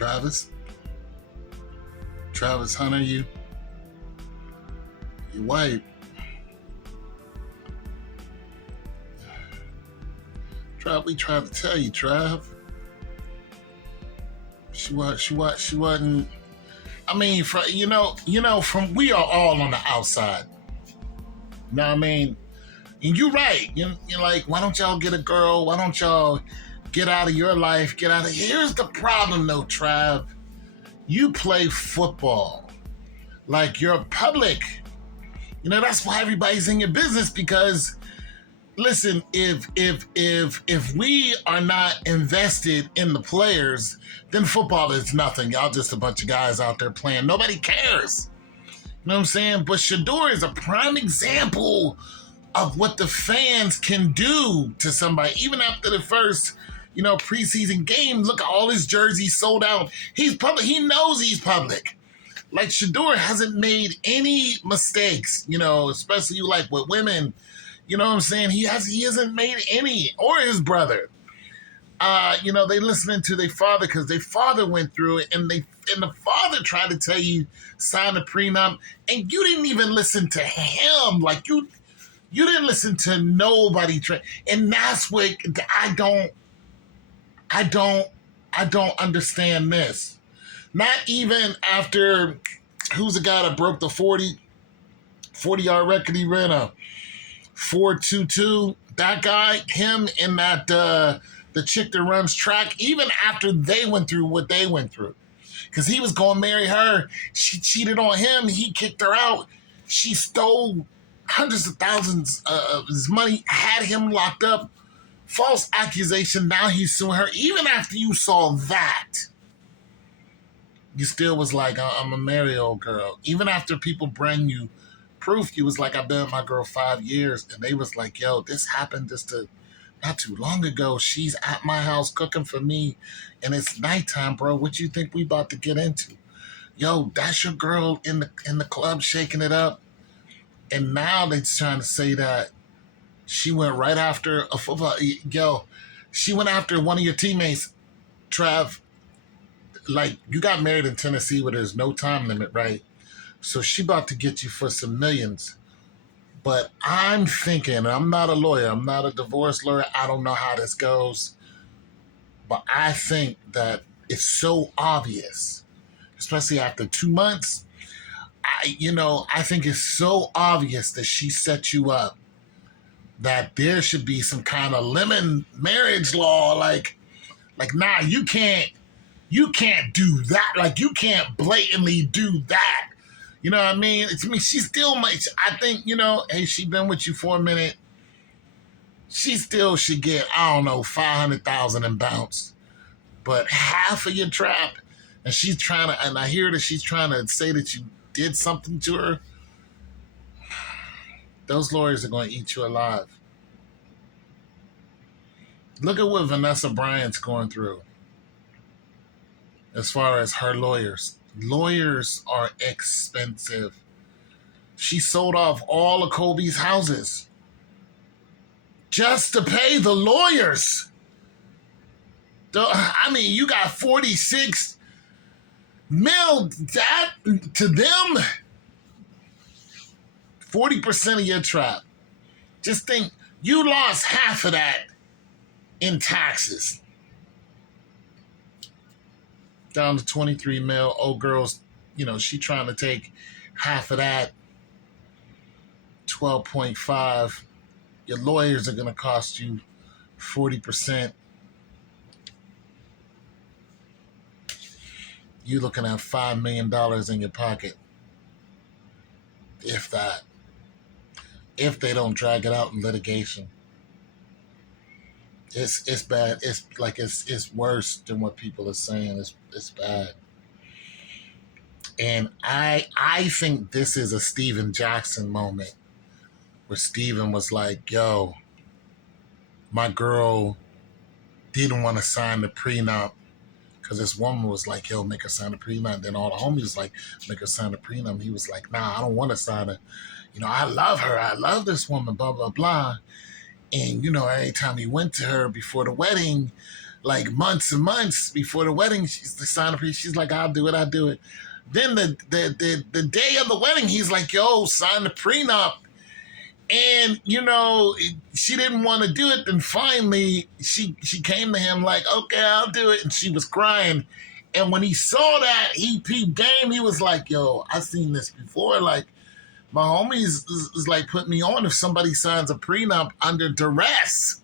Travis. Travis Hunter, you white. Trav, we tried to tell you, Trav. She wasn't. I mean, from we are all on the outside. You know what I mean? And you're right. You're like, why don't y'all get a girl? Why don't y'all get out of your life? Get out of. Here's the problem, though, Trav. You play football. Like, you're public. That's why everybody's in your business, because listen, if we are not invested in the players, then football is nothing. Y'all just a bunch of guys out there playing. Nobody cares. You know what I'm saying? But Shedeur is a prime example of what the fans can do to somebody. Even after the first, preseason game, look at all his jerseys sold out. He's public. He knows he's public. Like, Shedeur hasn't made any mistakes, especially like with women. You know what I'm saying? He hasn't made any, or his brother. They listening to their father because their father went through it, and the father tried to tell you sign a prenup, and you didn't even listen to him. Like, you didn't listen to nobody. And that's what I don't understand this. Not even after, who's the guy that broke the 40-yard record? He ran a 4.22. That guy, him, and that the chick that runs track, even after they went through what they went through. Because he was going to marry her. She cheated on him. He kicked her out. She stole hundreds of thousands of his money, had him locked up. False accusation. Now he's suing her. Even after you saw that, you still was like, I'm going to marry old girl. Even after people bring you proof, you was like, I've been with my girl 5 years. And they was like, yo, this happened not too long ago. She's at my house cooking for me, and it's nighttime, bro. What you think we about to get into? Yo, that's your girl in the club shaking it up. And now they're trying to say that she went right after a football. Yo, she went after one of your teammates, Trav. Like, you got married in Tennessee where there's no time limit, right? So she about to get you for some millions. But I'm thinking, I'm not a lawyer, I'm not a divorce lawyer, I don't know how this goes, but I think that it's so obvious, especially after 2 months. I think it's so obvious that she set you up, that there should be some kind of lemon marriage law, like, nah, you can't do that. Like, you can't blatantly do that. You know what I mean? She still might, I think, hey, she been with you for a minute. She still should get, I don't know, 500,000 and bounce. But half of your trap, and and I hear that she's trying to say that you did something to her. Those lawyers are going to eat you alive. Look at what Vanessa Bryant's going through as far as her lawyers. Lawyers are expensive. She sold off all of Kobe's houses just to pay the lawyers. You got 46 mil that to them. 40% of your trap. Just think, you lost half of that in taxes. Down to 23 mil. Old girl's, she trying to take half of that, 12.5. Your lawyers are going to cost you 40%. You're looking at $5 million in your pocket. If that. If they don't drag it out in litigation. It's bad. It's worse than what people are saying. It's bad. And I think this is a Steven Jackson moment where Steven was like, yo, my girl didn't want to sign the prenup because this woman was like, yo, make her sign the prenup. And then all the homies was like, make her sign the prenup. He was like, nah, I don't want to sign it. I love her. I love this woman, blah, blah, blah. And, every time he went to her before the wedding, like months and months before the wedding. She's the sign up. She's like, I'll do it. Then the day of the wedding, he's like, yo, sign the prenup. And, she didn't want to do it. Then finally, she came to him like, okay, I'll do it. And she was crying. And when he saw that, he peeped game. He was like, yo, I've seen this before. Like, my homies is like, put me on if somebody signs a prenup under duress.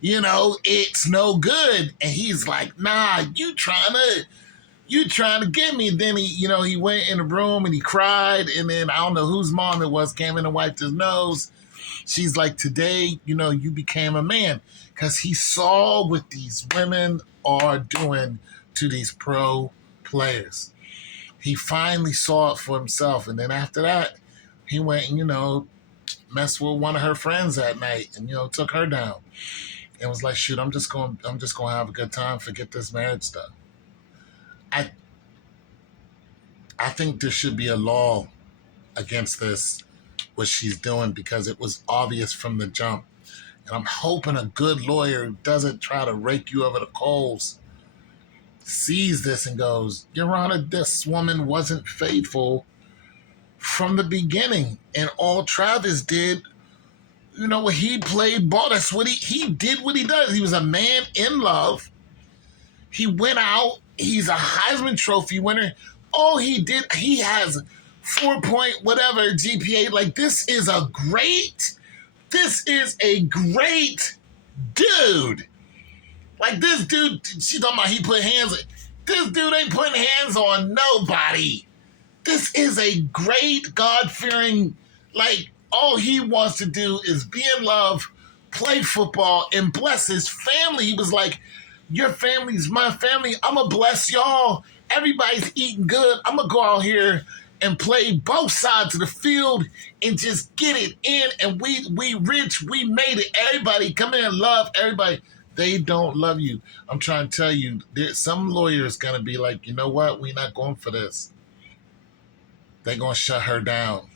It's no good. And he's like, nah, you trying to get me. Then he went in the room and he cried. And then I don't know whose mom it was, came in and wiped his nose. She's like, today, you became a man. Because he saw what these women are doing to these pro players. He finally saw it for himself. And then after that, he went and, messed with one of her friends that night and, took her down. And was like, shoot, I'm just going to have a good time, forget this marriage stuff. I think there should be a law against this, what she's doing, because it was obvious from the jump. And I'm hoping a good lawyer who doesn't try to rake you over the coals sees this and goes, Your Honor, this woman wasn't faithful from the beginning. And all Travis did, he played ball. That's what he did what he does. He was a man in love. He went out. He's a Heisman Trophy winner. Oh, he has 4-point whatever GPA. Like, this is a great dude. Like, this dude, she talking about he put hands. This dude ain't putting hands on nobody. This is a great God-fearing, like, all he wants to do is be in love, play football, and bless his family. He was like, your family's my family. I'm going to bless y'all. Everybody's eating good. I'm going to go out here and play both sides of the field and just get it in. And we rich. We made it. Everybody come in and love everybody. They don't love you. I'm trying to tell you, some lawyer's going to be like, you know what? We're not going for this. They're going to shut her down.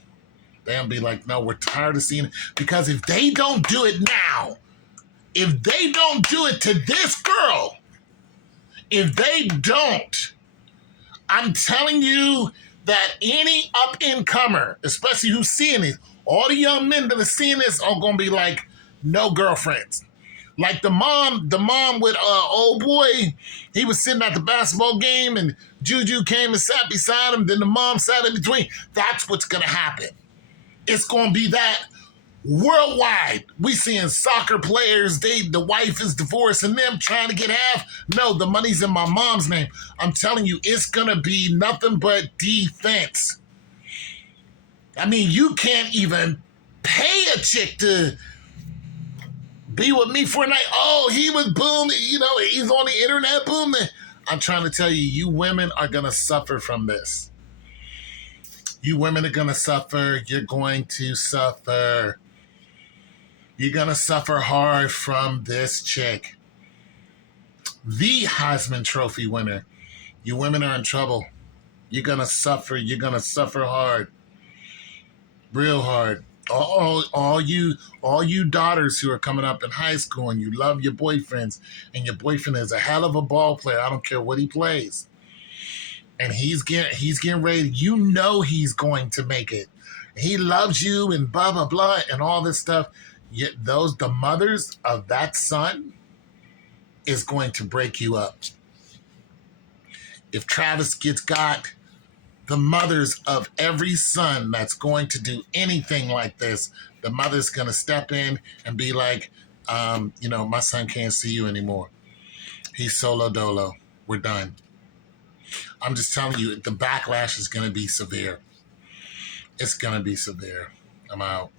They're going to be like, no, we're tired of seeing it. Because if they don't do it now, if they don't do it to this girl, if they don't, I'm telling you that any up-and-comer, especially who's seeing this, all the young men that are seeing this are going to be like, no girlfriends. Like the mom with old boy, he was sitting at the basketball game and Juju came and sat beside him. Then the mom sat in between. That's what's going to happen. It's going to be that worldwide. We seeing soccer players, the wife is divorcing them, trying to get half. No, the money's in my mom's name. I'm telling you, it's going to be nothing but defense. I mean, you can't even pay a chick to be with me for a night. Oh, he was booming. He's on the internet booming. I'm trying to tell you, you women are going to suffer from this. You women are going to suffer. You're going to suffer. You're going to suffer hard from this chick. The Heisman Trophy winner. You women are in trouble. You're going to suffer. You're going to suffer hard. Real hard. All you daughters who are coming up in high school and you love your boyfriends and your boyfriend is a hell of a ball player. I don't care what he plays. And he's getting ready. He's going to make it. He loves you and blah, blah, blah and all this stuff. Yet the mothers of that son is going to break you up. If Travis got the mothers of every son that's going to do anything like this, the mother's going to step in and be like, my son can't see you anymore. He's solo dolo. We're done. I'm just telling you, the backlash is going to be severe. It's going to be severe. I'm out.